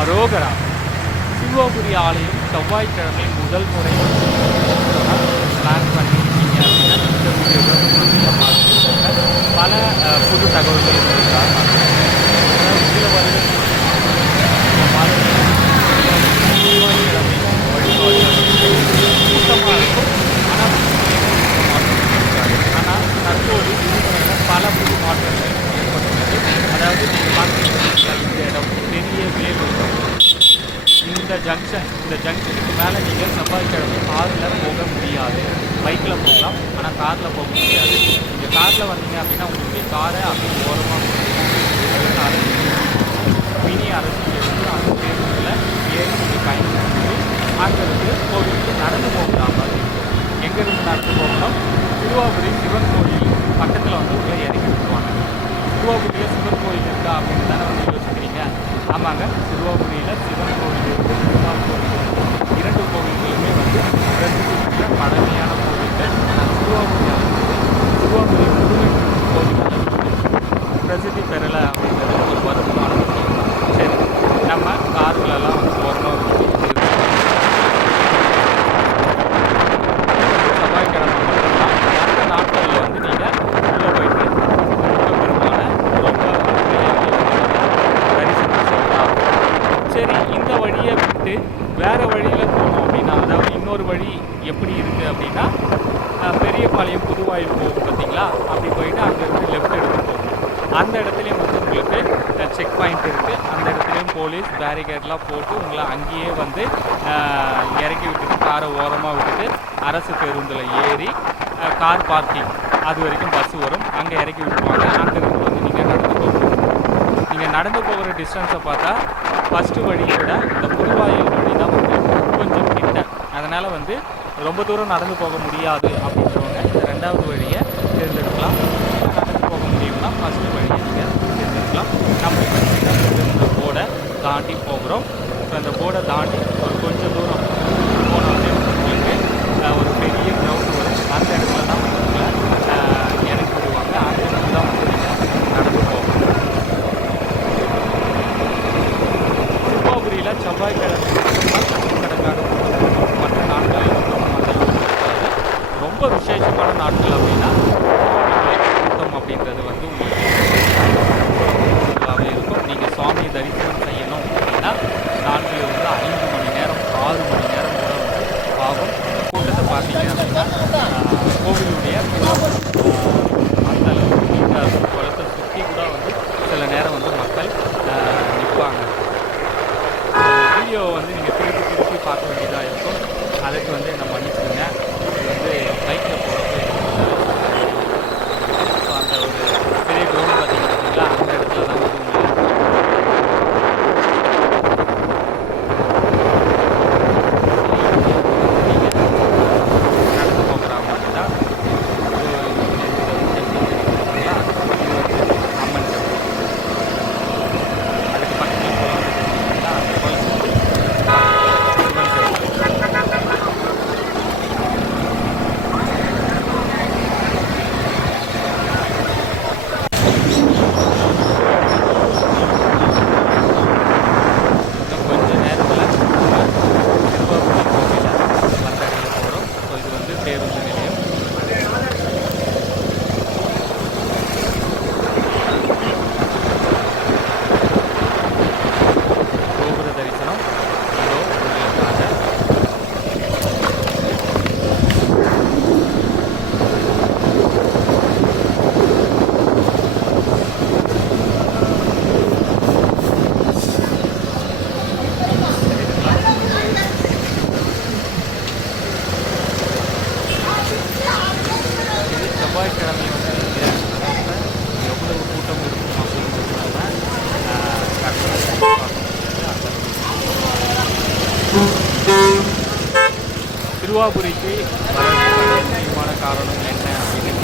அரோகரா. சிவபுரி ஆலயம் செவ்வாய்க்கிழமை முதல் முறை பிளான் பண்ணியிருக்கீங்க அப்படின்னா பல புது தகவல்கள் இருக்காங்க இந்த ஜங்ஷனுக்கு மேலே நீங்கள் செவ்வாய்க்கிழமை காரில் போக முடியாது. பைக்கில் போகலாம் ஆனால் காரில் போக முடியாது. நீங்கள் காரில் வந்தீங்க அப்படின்னா உங்களுடைய காரை அப்படி ஓரமாக பேரிகேட்லாம் போட்டு உங்களை அங்கேயே வந்து இறக்கி விட்டுட்டு காரை ஓரமாக விட்டுட்டு அரசு பேருந்தில் ஏறி கார் பார்க்கிங் அது வரைக்கும் பஸ் வரும். அங்கே இறக்கி விட்டுருவாங்க. அங்கேருந்து வந்து நீங்கள் நடந்து போகணும். நீங்கள் நடந்து போகிற டிஸ்டன்ஸை பார்த்தா ஃபஸ்ட்டு வழியை விட இந்த புதுவாயில் வழி தான் வந்து கொஞ்சம் கிட்ட. அதனால் வந்து ரொம்ப தூரம் நடந்து போக முடியாது அப்படின்றவங்க ரெண்டாவது வழியை தேர்ந்தெடுக்கலாம். நடந்து போக முடியும்னா ஃபஸ்ட்டு வழியை நீங்கள் தேர்ந்தெடுக்கலாம். நம்ம தாண்டி போகிறோம். ஸோ அந்த போர்டை தாண்டி ஒரு கொஞ்சம் தூரம் போனோடனே ஒரு பெரிய கிரவுண்ட் காரணம் என்ன அப்படின்னு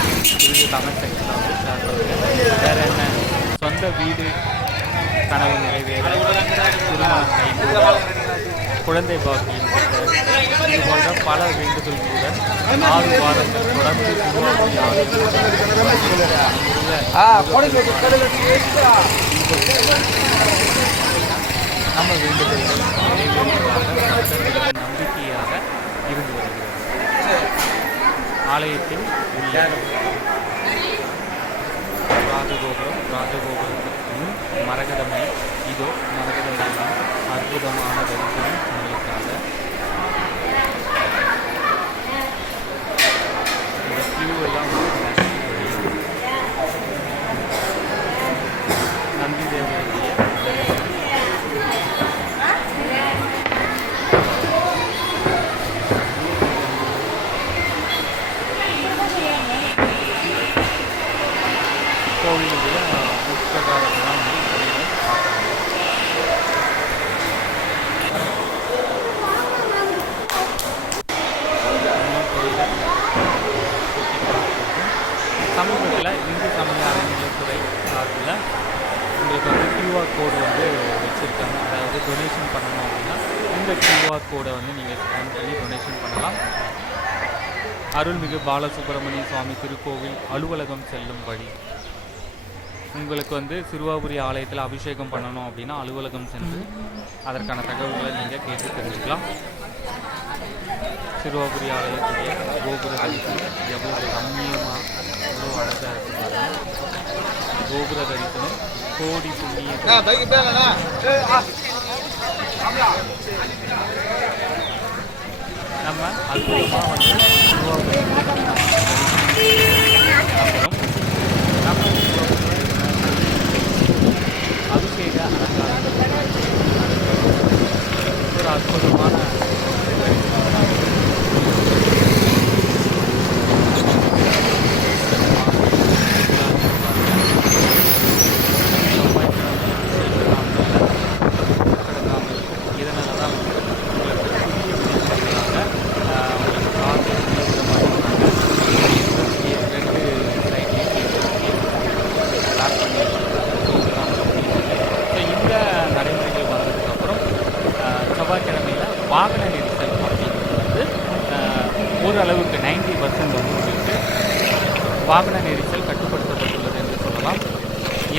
புரிஞ்சு வேற என்ன? சொந்த வீடு கனவு நிறைவேற திருமணம் கைகூட குழந்தை பாக்கியம் இது போன்ற பல வேண்டுதல்களுடன் ஆறு வாரங்கள் தொடர்ந்து நம்ம வேண்டுதல்கள் நம்பிக்கையாக இருந்து வருகிறது ஆலயத்தில் உள்ள ராஜகோபுரம் ராஜகோபுரத்துக்கு முன் இதோ மரகதமையின் அற்புதமான தரிசனம். டொனேஷன் பண்ணணும் அப்படின்னா இந்த கியூஆர் கோடை வந்து நீங்கள் ஸ்கேன் பண்ணி டொனேஷன் பண்ணலாம். அருள்மிகு பாலசுப்ரமணிய சுவாமி திருக்கோவில் அலுவலகம் செல்லும் வழி. உங்களுக்கு வந்து சிறுவாபுரி ஆலயத்தில் அபிஷேகம் பண்ணணும் அப்படின்னா அலுவலகம் சென்று அதற்கான தகவல்களை நீங்கள் கேட்டு தெரிஞ்சுக்கலாம். சிறுவாபுரி ஆலயத்துடைய கோபுர தரிசனம் எவ்வளவு ரம்மியமாக எவ்வளோ அழகாக இருக்கு பாருங்க. கோபுர தரிசனம் கோடி புண்ணிய நம்ம அற்புதமாக வந்து உருவாக்கணும் அப்புறம் நம்ம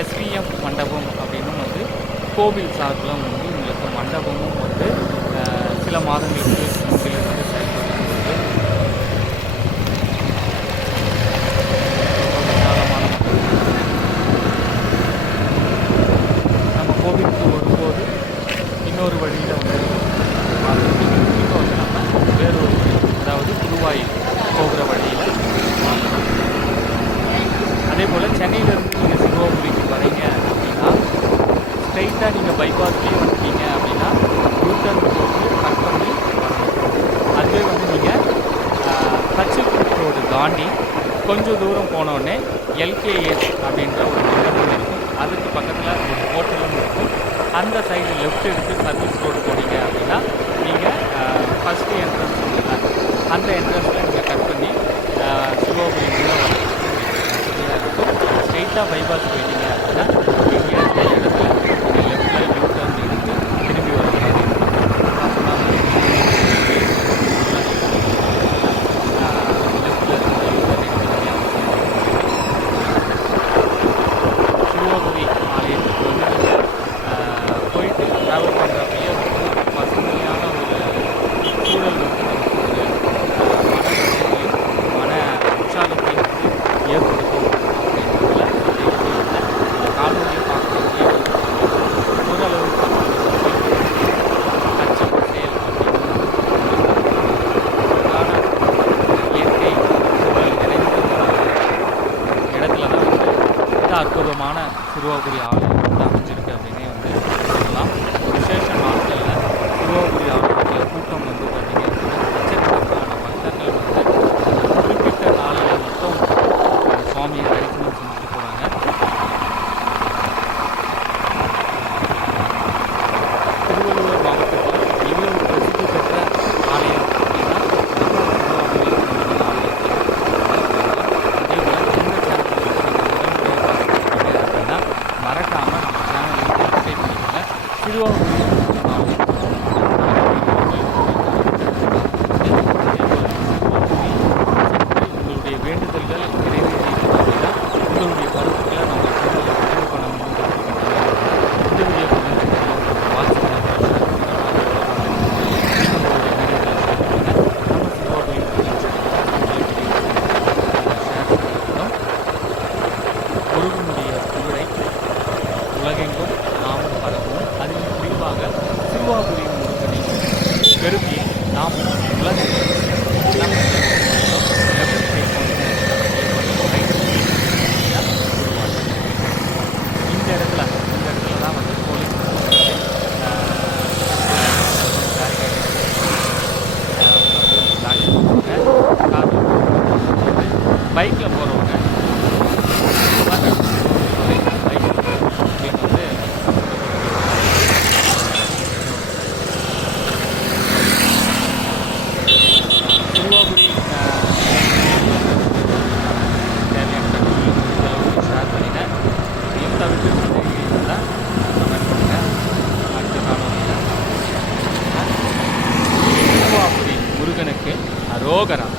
எஸ்விஎஃப் மண்டபம் அப்படின்னும் வந்து கோவில் சார்பிலும் வந்து உங்களுக்கு மண்டபமும் வந்து சில மாதங்களுக்கு முன்பிலிருந்து செயல்படுகிறது ரொம்ப விசாலமான நம்ம கோவிலுக்கு வரும்போது இன்னொரு வழியில் வந்து பார்த்துருக்கீங்க இப்போ வந்து நம்ம வேறொரு வழி அதாவது குருவாயில் போகிற வழியில் அதே போல் சென்னையிலேருந்து நீங்கள் சிவகாபுரிக்கு வரீங்க அப்படின்னா ஸ்ட்ரைட்டாக நீங்கள் பைபாஸ்லேயே வந்துட்டீங்க அப்படின்னா யூட்டர்ன் போட்டு கட் பண்ணி அதுவே வந்து நீங்கள் தச்சில்குட் ரோடு தாண்டி கொஞ்சம் தூரம் போனோடனே எல்கேஎஸ் அப்படின்ற ஒரு மண்டபம் இருக்கும். அதுக்கு பக்கத்தில் ஒரு ஹோட்டலும் இருக்கும். அந்த சைடு லெஃப்ட் எடுத்து சர்வீஸ் ரோடு போனீங்க அப்படின்னா நீங்கள் ஃபஸ்ட்டு என்ட்ரன்ஸ் சொல்லுங்கள் அந்த என்ட்ரன்ஸில் நீங்கள் கட் பண்ணி சிவோபுரியில் உள்ள இருக்கும். ஸ்ட்ரெயிட்டாக பைபாஸ் போயிட்டீங்க அப்படின்னா நீங்கள் சிறுவாபுரி ஆலயம் வந்து அமைஞ்சிருக்கு அப்படின்னே வந்து பூர்வாகுடியின் ஒருத்தனை பெருமை நாம் உலகில் இந்த இடத்துல இந்த இடத்துல தான் வந்து போலீஸ் பைக்கில் போகிறோம் Bocara.